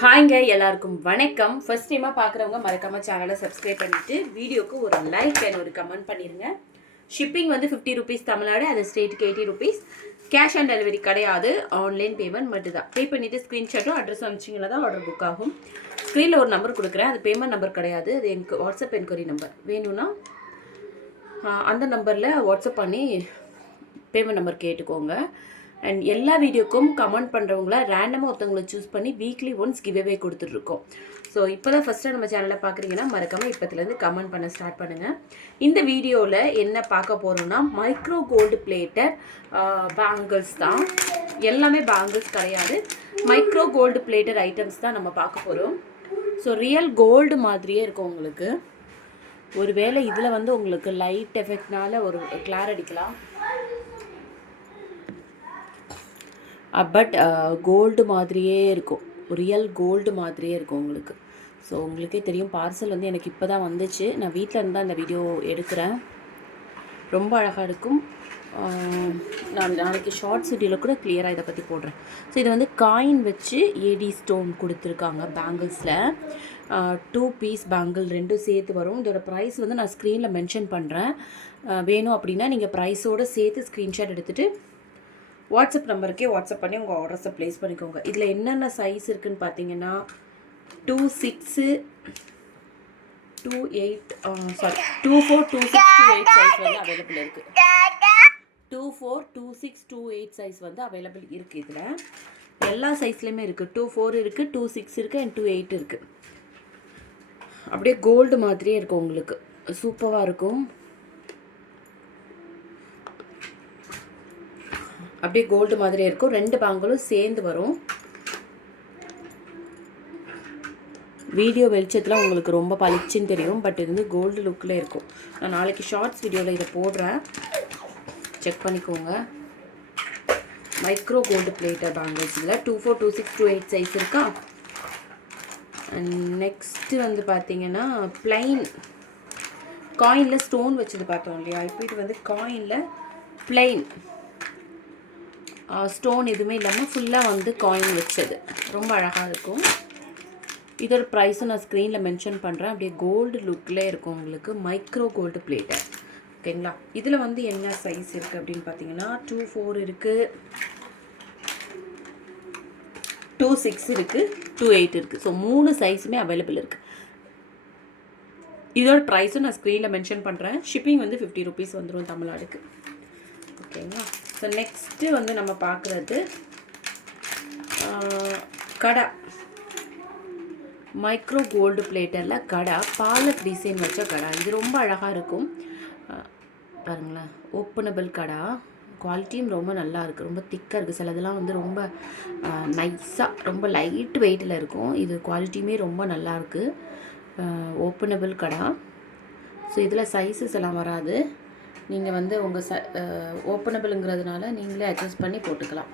ஹாய்ங்க, எல்லாருக்கும் வணக்கம். ஃபர்ஸ்ட் டைமாக பார்க்குறவங்க மறக்காம சேனலை சப்ஸ்கிரைப் பண்ணிவிட்டு வீடியோக்கு ஒரு லைக் அண்ட் ஒரு கமெண்ட் பண்ணிடுங்க. ஷிப்பிங் வந்து 50 ருபீஸ் தமிழ்நாடு, அது ஸ்டேட்டுக்கு 80 ருபீஸ். கேஷ் ஆன் டெலிவரி கிடையாது, ஆன்லைன் பேமெண்ட் மட்டும் தான். பே பண்ணிவிட்டு ஸ்க்ரீன்ஷாட்டும் அட்ரஸ் அனுப்பிச்சிங்கன்னா தான் ஆர்டர் புக் ஆகும். ஸ்க்ரீனில் ஒரு நம்பர் கொடுக்குறேன், அது பேமெண்ட் நம்பர் கிடையாது, அது எனக்கு வாட்ஸ்அப் என்கொயரி நம்பர். வேணும்னா அந்த நம்பரில் வாட்ஸ்அப் பண்ணி பேமெண்ட் நம்பர் கேட்டுக்கோங்க. அண்ட் எல்லா வீடியோக்கும் கமெண்ட் பண்ணுறவங்கள ரேண்டமாக ஒருத்தவங்களை சூஸ் பண்ணி வீக்லி ஒன்ஸ் கிவ்அவே கொடுத்துட்ருக்கோம். ஸோ இப்போ தான் ஃபஸ்ட்டாக நம்ம சேனலை பார்க்குறீங்கன்னா மறக்காமல் இப்போத்துலேருந்து கமெண்ட் பண்ண ஸ்டார்ட் பண்ணுங்கள். இந்த வீடியோவில் என்ன பார்க்க போகிறோம்னா மைக்ரோ கோல்டு பிளேட்டட் பேங்கிள்ஸ் தான். எல்லாமே பேங்கிள்ஸ் கிடையாது, மைக்ரோ கோல்டு பிளேட்டட் ஐட்டம்ஸ் தான் நம்ம பார்க்க போகிறோம். ஸோ ரியல் கோல்டு மாதிரியே இருக்கும் உங்களுக்கு. ஒருவேளை இதில் வந்து உங்களுக்கு லைட் எஃபெக்ட்னால ஒரு கிளார் அடிக்கலாம், பட் கோல்டு மாதிரியே இருக்கும், ரியல் கோல்டு மாதிரியே இருக்கும் உங்களுக்கு. ஸோ உங்களுக்கே தெரியும், பார்சல் வந்து எனக்கு இப்போ தான் வந்துச்சு. நான் வீட்டில் இருந்தால் இந்த வீடியோ எடுக்கிறேன். ரொம்ப அழகாக இருக்கும். நான் நாளைக்கு ஷார்ட்ஸ் வீடியோவில் கூட கிளியராக இதை பற்றி போடுறேன். ஸோ இது வந்து காயின் வச்சு ஏடி ஸ்டோன் கொடுத்துருக்காங்க பேங்கிள்ஸில். 2 பீஸ் பேங்கிள் ரெண்டும் சேர்த்து வரும். இதோட ப்ரைஸ் வந்து நான் ஸ்க்ரீனில் மென்ஷன் பண்ணுறேன். வேணும் அப்படின்னா நீங்கள் ப்ரைஸோடு சேர்த்து ஸ்க்ரீன்ஷாட் எடுத்துகிட்டு வாட்ஸ்அப் நம்பருக்கே வாட்ஸ்அப் பண்ணி உங்கள் ஆர்டர்ஸை ப்ளேஸ் பண்ணிக்கோங்க. இதில் என்னென்ன சைஸ் இருக்குதுன்னு பார்த்தீங்கன்னா 2, 8 சாரி 2, 4, 2, 6, 2, 8 சைஸ் வந்து அவைலபிள் இருக்குது. 2, 4, 2, 6, 2, 8 சைஸ் வந்து அவைலபிள் இருக்குது. இதில் எல்லா சைஸ்லேயுமே இருக்குது. 2, 4 இருக்குது, 2, 6 இருக்குது அண்ட் 2, 8 இருக்குது. அப்படியே கோல்டு மாதிரியே இருக்கும் உங்களுக்கு, சூப்பராக இருக்கும். அப்படியே கோல்டு மாதிரியே இருக்கும். 2 பேங்கிளும் சேர்ந்து வரும். வீடியோ வெளிச்சத்தில் உங்களுக்கு ரொம்ப பளிச்சுன்னு தெரியும், பட் இது வந்து கோல்டு லுக்கில் இருக்கும். நான் நாளைக்கு ஷார்ட்ஸ் வீடியோவில் இதை போடுறேன், செக் பண்ணிக்கோங்க. மைக்ரோ கோல்டு பிளேட்டர் பேங்கிள்ஸில் 2, 4, 2, 6, 2, 8 சைஸ் இருக்கா. அண்ட் நெக்ஸ்ட்டு வந்து பார்த்தீங்கன்னா பிளைன் காயினில் ஸ்டோன் வச்சது பார்த்தோம் இல்லையா. இப்போ இது வந்து காயினில் பிளைன் ஸ்டோன் எதுவுமே இல்லாமல் ஃபுல்லாக வந்து காயின் வச்சது, ரொம்ப அழகாக இருக்கும். இதோட ப்ரைஸும் நான் ஸ்க்ரீனில் மென்ஷன் பண்ணுறேன். அப்படியே கோல்டு லுக்கில் இருக்கும் உங்களுக்கு, மைக்ரோ கோல்டு பிளேட்டர். ஓகேங்களா. இதில் வந்து என்ன சைஸ் இருக்குது அப்படின்னு பார்த்தீங்கன்னா 2, 4 இருக்குது, 2, 6 இருக்குது, 2, 8 இருக்குது. ஸோ 3 சைஸுமே அவைலபிள் இருக்குது. இதோட ப்ரைஸும் நான் ஸ்க்ரீனில் மென்ஷன் பண்ணுறேன். ஷிப்பிங் வந்து 50 ருபீஸ் வந்துடும் தமிழ்நாடுக்கு. ஓகேங்களா. ஸோ நெக்ஸ்ட்டு வந்து நம்ம பார்க்குறது கடா, மைக்ரோ கோல்டு பிளேட்டரில் கடா, பாலக் டிசைன் வச்ச கடா. இது ரொம்ப அழகாக இருக்கும் பாருங்களேன். ஓப்பனபிள் கடா, குவாலிட்டியும் ரொம்ப நல்லா இருக்குது, ரொம்ப திக்காக இருக்குது. சிலதெல்லாம் வந்து ரொம்ப நைஸாக ரொம்ப லைட் வெயிட்டில் இருக்கும். இது குவாலிட்டியுமே ரொம்ப நல்லாயிருக்கு. ஓப்பனபிள் கடா. ஸோ இதில் சைஸஸ் எல்லாம் வராது, நீங்கள் வந்து உங்கள் ஓப்பனபிளுங்கிறதுனால நீங்களே அட்ஜஸ்ட் பண்ணி போட்டுக்கலாம்.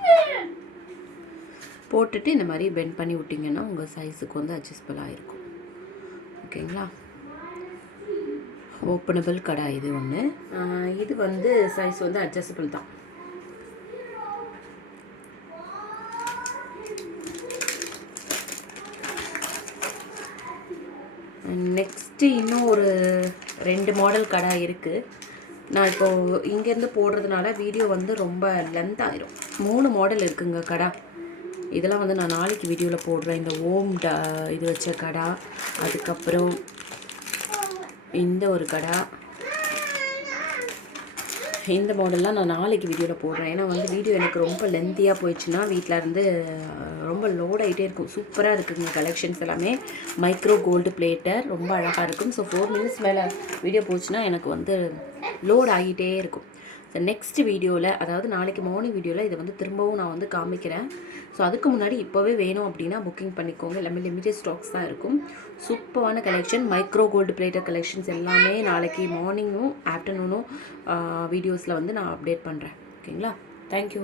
போட்டுட்டு இந்த மாதிரி பெண்ட் பண்ணி விட்டிங்கன்னா உங்கள் சைஸுக்கு வந்து அட்ஜஸ்டபிள் ஆகிருக்கும். ஓகேங்களா. ஓப்பனபிள் கடை இது ஒன்று. இது வந்து சைஸ் வந்து அட்ஜஸ்டபிள் தான். நெக்ஸ்ட்டு இன்னும் ஒரு 2 மாடல் கடை இருக்குது. நான் இப்போது இங்கேருந்து போடுறதுனால வீடியோ வந்து ரொம்ப லென்த் ஆயிரும். 3 மாடல் இருக்குங்க கடை. இதெல்லாம் வந்து நான் நாளைக்கு வீடியோவில் போடுறேன். இந்த ஓம் இது வச்ச கடை, அதுக்கப்புறம் இந்த ஒரு கடை, இந்த மாடல்லாம் நான் நாளைக்கு வீடியோவில் போடுறேன். ஏன்னா வந்து வீடியோ எனக்கு ரொம்ப லென்த்தியாக போயிடுச்சுன்னா வீட்டில் இருந்து ரொம்ப லோட் ஆகிட்டே இருக்கும். சூப்பராக இருக்குதுங்க கலெக்ஷன்ஸ் எல்லாமே. மைக்ரோ கோல்டு பிளேட்டர் ரொம்ப அழகாக இருக்கும். ஸோ 4 மினிட்ஸ் மேலே வீடியோ போச்சுன்னா எனக்கு வந்து லோட் ஆகிட்டே இருக்கும். ஸோ நெக்ஸ்ட் வீடியோவில், அதாவது நாளைக்கு மார்னிங் வீடியோவில் இதை வந்து திரும்பவும் நான் வந்து காமிக்கிறேன். ஸோ அதுக்கு முன்னாடி இப்போவே வேணும் அப்படின்னா புக்கிங் பண்ணிக்கோங்க. எல்லாமே லிமிட்டட் ஸ்டாக்ஸ் தான் இருக்கும். சூப்பரான collection, micro gold platter collections எல்லாமே நாளைக்கு மார்னிங்கும் ஆஃப்டர்நூனும் வீடியோஸில் வந்து நான் அப்டேட் பண்ணுறேன். ஓகேங்களா. தேங்க்யூ.